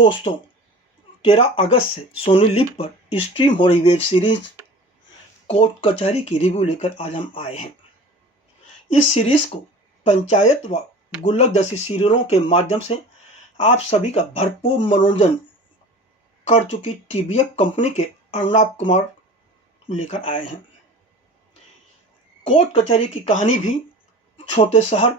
दोस्तों, 13 अगस्त से सोनी लिव पर स्ट्रीम हो रही वेब सीरीज कोर्ट कचहरी की रिव्यू लेकर आज हम आए हैं। इस सीरीज को पंचायत व गुल्लक जैसी सीरियलों के माध्यम से आप सभी का भरपूर मनोरंजन कर चुकी टीबीएफ कंपनी के अर्नब कुमार लेकर आए हैं। कोर्ट कचहरी की कहानी भी छोटे शहर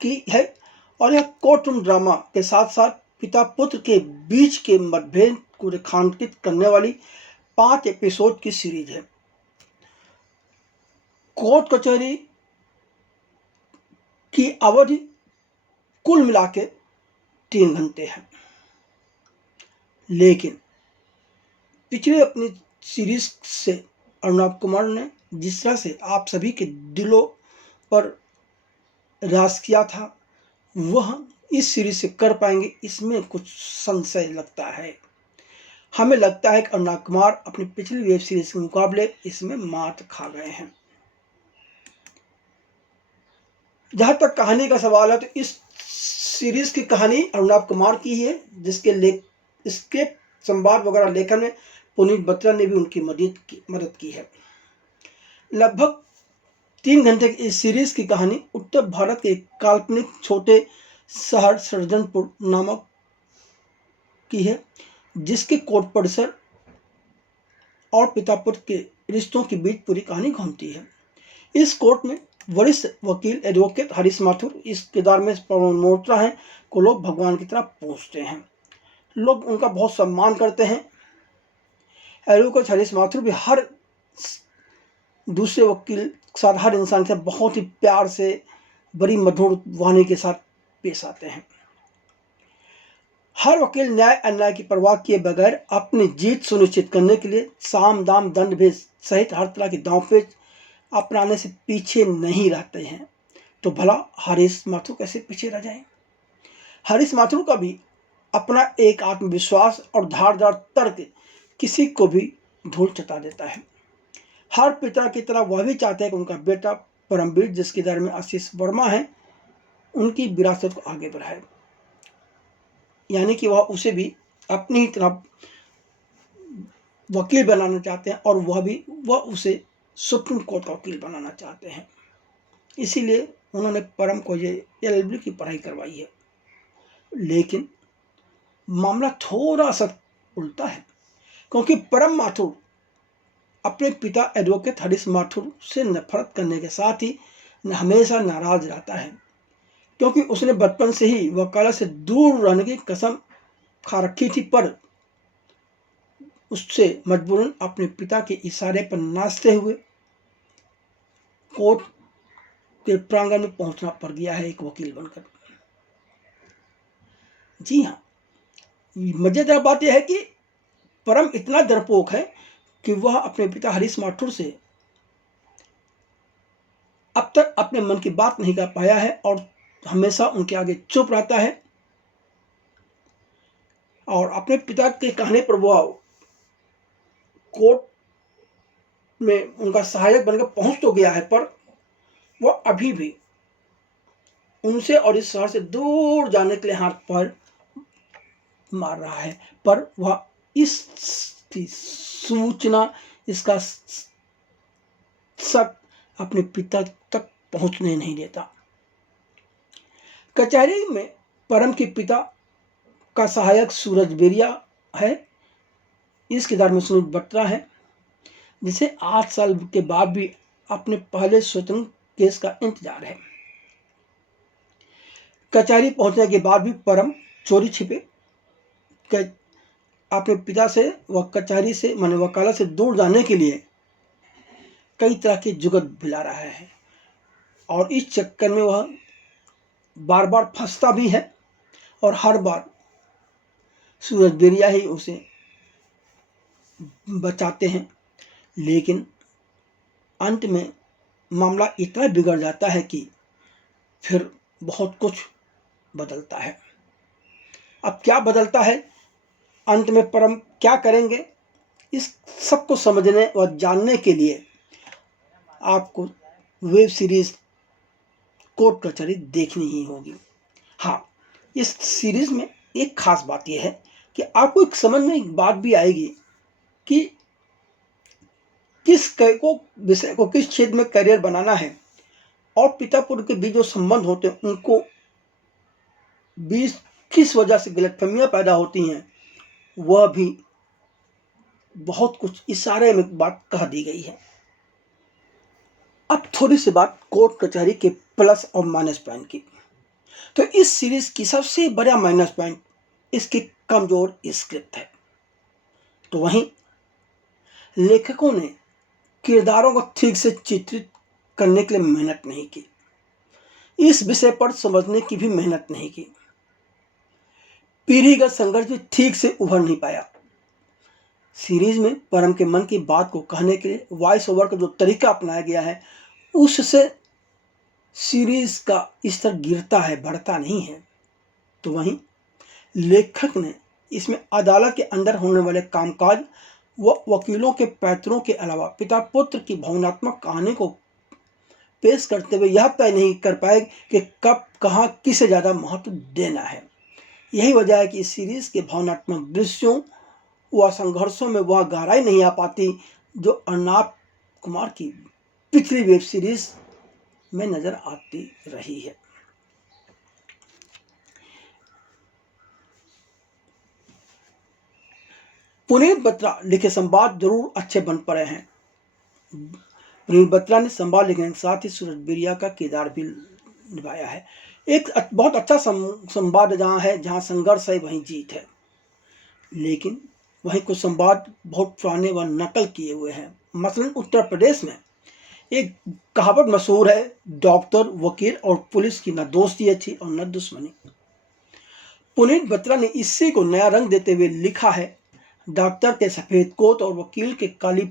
की है और यह कोर्ट रूम ड्रामा के साथ साथ पिता पुत्र के बीच के मतभेद को रेखांकित करने वाली 5 एपिसोड की सीरीज है। कोर्ट कचहरी की अवधि कुल मिला के 3 घंटे है, लेकिन पिछले अपनी सीरीज से अर्नब कुमार ने जिस तरह से आप सभी के दिलों पर राज किया था वह इस सीरीज से कर पाएंगे, इसमें कुछ संशय लगता है। हमें लगता है कि अर्नब कुमार अपनी पिछली वेब सीरीज के मुकाबले इसमें मात खा गए हैं। जहां तक कहानी का सवाल है तो इस सीरीज की कहानी अर्नब कुमार की ही है, जिसके स्क्रिप्ट संवाद वगैरह लेखन में पुनीत बत्रा ने भी उनकी मदद की है। लगभग 3 घंटे की इस सीरीज की कहानी उत्तर भारत के एक काल्पनिक छोटे शहर सज्जनपुर नामक की है, जिसके कोर्ट परिसर और पिता पुत्र के रिश्तों के बीच पूरी कहानी घूमती है। इस कोर्ट में वरिष्ठ वकील एडवोकेट हरीश माथुर, इस किरदार में पवन मल्होत्रा हैं, को लोग भगवान की तरह पूजते हैं। लोग उनका बहुत सम्मान करते हैं। एडवोकेट हरीश माथुर भी हर दूसरे वकील के साथ, हर इंसान से बहुत ही प्यार से, बड़ी मधुर वाणी के साथ पेश आते हैं। हर वकील न्याय अन्याय की परवाह किए बगैर अपनी जीत सुनिश्चित करने के लिए साम दाम दंड भेद सहित हर तरह की दांवपेच अपनाने से पीछे नहीं रहते हैं। तो भला हरीश माथुर कैसे पीछे रह जाएं? हरीश माथुर का भी अपना एक आत्मविश्वास और धारदार तर्क किसी को भी धूल चटा देता है। हर पिता की तरह वह भी चाहते हैं कि उनका बेटा परमवीर, जिसके दर में आशीष वर्मा है, उनकी विरासत को आगे बढ़ाए, यानी कि वह उसे भी अपनी ही तरह वकील बनाना चाहते हैं और वह उसे सुप्रीम कोर्ट का वकील बनाना चाहते हैं। इसीलिए उन्होंने परम को ये LLB की पढ़ाई करवाई है। लेकिन मामला थोड़ा सा उल्टा है, क्योंकि परम माथुर अपने पिता एडवोकेट हरीश माथुर से नफरत करने के साथ ही हमेशा नाराज रहता है, क्योंकि उसने बचपन से ही वकालत से दूर रहने की कसम खा रखी थी, पर उससे मजबूरन अपने पिता के इशारे पर नाचते हुए कोर्ट के प्रांगण में पहुंचना पड़ गया है एक वकील बनकर। जी हाँ, मजेदार बात यह है कि परम इतना डरपोक है कि वह अपने पिता हरीश माथुर से अब तक अपने मन की बात नहीं कर पाया है और हमेशा उनके आगे चुप रहता है। और अपने पिता के कहने पर वह कोर्ट में उनका सहायक बनकर पहुंच तो गया है, पर वह अभी भी उनसे और इस शहर से दूर जाने के लिए हाथ पैर मार रहा है, पर वह इसकी सूचना, इसका शक अपने पिता तक पहुंचने नहीं देता। कचहरी में परम के पिता का सहायक सूरज बेरिया है, इस किरदार में सुनीत बत्रा है, जिसे 8 साल के बाद भी अपने पहले स्वतंत्र केस का इंतजार है। कचहरी पहुंचने के बाद भी परम चोरी छिपे अपने पिता से कचहरी से माने वकालत से दूर जाने के लिए कई तरह के जुगत भिला रहा है, और इस चक्कर में वह बार बार फंसता भी है और हर बार सूरज बेरिया ही उसे बचाते हैं। लेकिन अंत में मामला इतना बिगड़ जाता है कि फिर बहुत कुछ बदलता है। अब क्या बदलता है, अंत में परम क्या करेंगे, इस सब को समझने और जानने के लिए आपको वेब सीरीज कोर्ट कचहरी देखनी ही होगी। हाँ, इस सीरीज में एक खास बात यह है, कि आपको एक समझ में एक बात भी आएगी कि विषय को किस क्षेत्र में करियर बनाना है, और पिता पुत्र के बीच जो संबंध होते हैं उनको बीच किस वजह से गलतफहमियां पैदा होती हैं, वह भी बहुत कुछ इशारे में बात कह दी गई है। अब थोड़ी सी बात कोर्ट कचहरी के प्लस और माइनस पॉइंट की। तो इस सीरीज की सबसे बड़ा माइनस पॉइंट इसकी कमजोर स्क्रिप्ट है। तो वहीं लेखकों ने किरदारों को ठीक से चित्रित करने के लिए मेहनत नहीं की, इस विषय पर समझने की भी मेहनत नहीं की। पीढ़ीगत संघर्ष भी ठीक से उभर नहीं पाया। सीरीज में परम के मन की बात को कहने के लिए वॉइस ओवर का जो तरीका अपनाया गया है, उससे सीरीज का स्तर गिरता है, बढ़ता नहीं है। तो वहीं लेखक ने इसमें अदालत के अंदर होने वाले कामकाज व वकीलों के पैतरों के अलावा पिता पुत्र की भावनात्मक कहानी को पेश करते हुए यह तय नहीं कर पाए कि कब कहाँ किसे ज़्यादा महत्व देना है। यही वजह है कि इस सीरीज के भावनात्मक दृश्यों व संघर्षों में वह गहराई नहीं आ पाती जो अर्नाब कुमार की पिछली वेब सीरीज में नजर आती रही है। पुनीत बत्रा लिखे संवाद जरूर अच्छे बन पड़े हैं। पुनीत बत्रा ने संवाद लिखने के साथ ही सूरज बिरिया का किरदार भी निभाया है। एक बहुत अच्छा संवाद जहाँ संघर्ष है वहीं जीत है, लेकिन वहीं कुछ संवाद बहुत पुराने व नकल किए हुए हैं। मसलन उत्तर प्रदेश में एक कहावत मशहूर है, डॉक्टर वकील और पुलिस की न दोस्ती अच्छी और न दुश्मनी। पुनीत बत्रा ने इसी को नया रंग देते हुए लिखा है, डॉक्टर के सफेद कोट और वकील के काली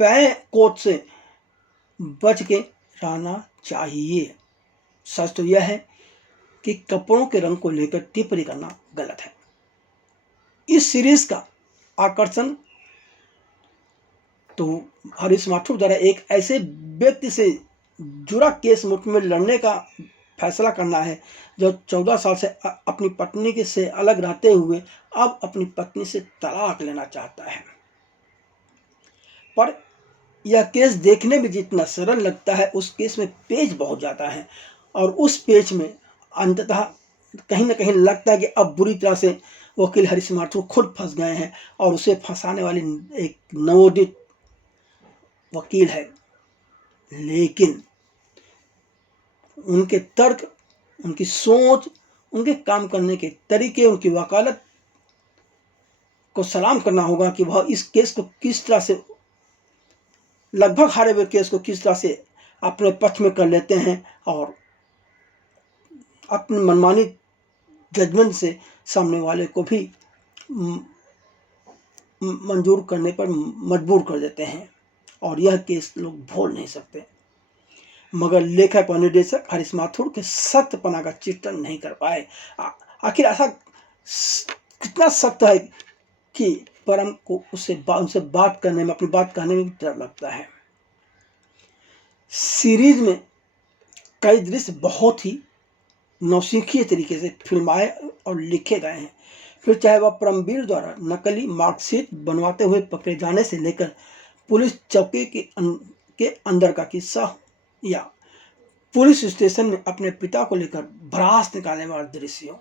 पै कोट से बच के रहना चाहिए। सच तो यह है कि कपड़ों के रंग को लेकर टिप्पणी करना गलत है। इस सीरीज का आकर्षण तो हरीश माथुर द्वारा एक ऐसे व्यक्ति से जुड़ा केस मुकदमे में लड़ने का फैसला करना है जो 14 साल से अपनी पत्नी के से अलग रहते हुए अब अपनी पत्नी से तलाक लेना चाहता है। पर यह केस देखने में जितना सरल लगता है, उस केस में पेच बहुत ज़्यादा है, और उस पेच में अंततः कहीं ना कहीं लगता है कि अब बुरी तरह से वकील हरीश माथुर खुद फंस गए हैं और उसे फंसाने वाली एक नवोदित वकील है। लेकिन उनके तर्क, उनकी सोच, उनके काम करने के तरीके, उनकी वकालत को सलाम करना होगा कि वह इस केस को किस तरह से, लगभग हारे हुए केस को किस तरह से अपने पक्ष में कर लेते हैं और अपनी मनमानी जजमेंट से सामने वाले को भी मंजूर करने पर मजबूर कर देते हैं, और यह केस लोग भूल नहीं सकते। मगर लेखक और निर्देशक हरीश माथुर के सख्तपना का चित्रण नहीं कर पाए। आखिर ऐसा कितना सख्त है कि परम को उनसे बात करने में, अपनी बात कहने में भी डर लगता है। सीरीज में कई दृश्य बहुत ही नौसिखिए तरीके से फिल्माए और लिखे गए हैं। फिर चाहे वह परमवीर द्वारा नकली मार्कशीट बनवाते हुए पकड़े जाने से लेकर पुलिस चौकी के अंदर का किस्सा, या पुलिस स्टेशन में अपने पिता को लेकर भड़ास निकालने वाला दृश्य,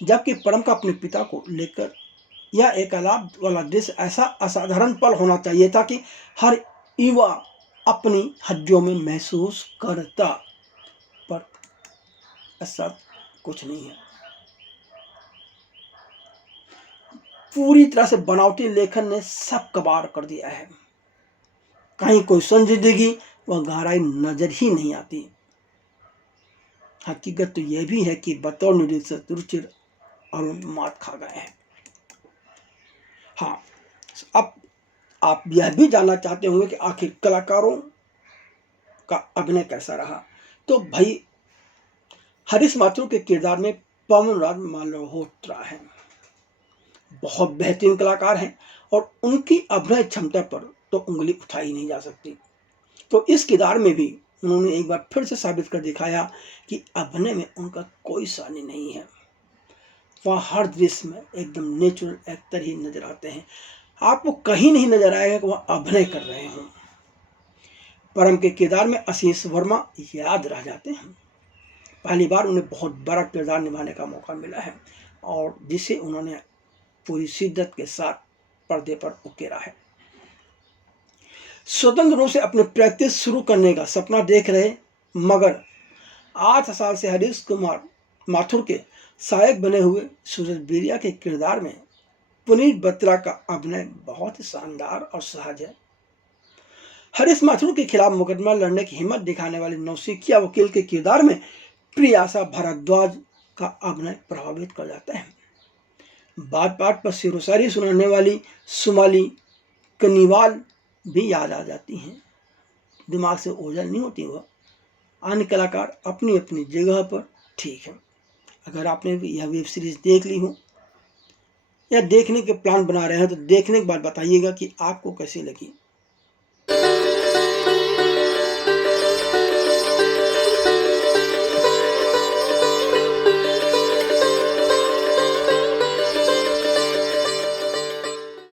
जबकि परम का अपने पिता को लेकर यह एक अलाप वाला दृश्य ऐसा असाधारण पल होना चाहिए था कि हर युवा अपनी हड्डियों में महसूस करता, पर ऐसा कुछ नहीं है। पूरी तरह से बनावटी लेखन ने सब कबाड़ कर दिया है। कहीं कोई संजीदगी व गहराई नजर ही नहीं आती। हकीकत तो यह भी है कि बतौर निर्देशक रुचिर और मात खा गए हैं। हाँ, अब आप यह भी जानना चाहते होंगे कि आखिर कलाकारों का अभिनय कैसा रहा। तो भाई, हरीश माथुर के किरदार में पवन राज मल्होत्रा हैं, बहुत बेहतरीन कलाकार हैं, और उनकी अभिनय क्षमता पर तो उंगली उठाई नहीं जा सकती। तो इस किरदार में भी उन्होंने एक बार फिर से साबित कर दिखाया कि अभिनय में उनका कोई सानी नहीं है। हर दृश्य में एकदम नेचुरल एक्टर ही नजर आते हैं। आपको कहीं नहीं नजर आएगा कि वह अभिनय कर रहे हों। परम के किरदार में आशीष वर्मा याद रह जाते हैं। पहली बार उन्हें बहुत बड़ा किरदार निभाने का मौका मिला है और जिसे उन्होंने पूरी शिद्दत के साथ पर्दे पर उकेरा है। स्वतंत्र रूप से अपने प्रैक्टिस शुरू करने का सपना देख रहे मगर 8 साल से हरीश कुमार माथुर के सहायक बने हुए सूरज बेरिया के किरदार में पुनीत बत्रा का अभिनय बहुत ही शानदार और सहज है। हरीश माथुर के खिलाफ मुकदमा लड़ने की हिम्मत दिखाने वाले नौसिखिया वकील के किरदार में प्रियासा भारद्वाज का अभिनय प्रभावित कर जाता है। बात बात पर शेरोशायरी सुनाने वाली सुमाली कनीवाल भी याद आ जाती हैं। दिमाग से ओझल नहीं होती वह। अन्य कलाकार अपनी अपनी जगह पर ठीक है। अगर आपने यह वेब सीरीज देख ली हो या देखने के प्लान बना रहे हैं तो देखने के बाद बताइएगा कि आपको कैसी लगी।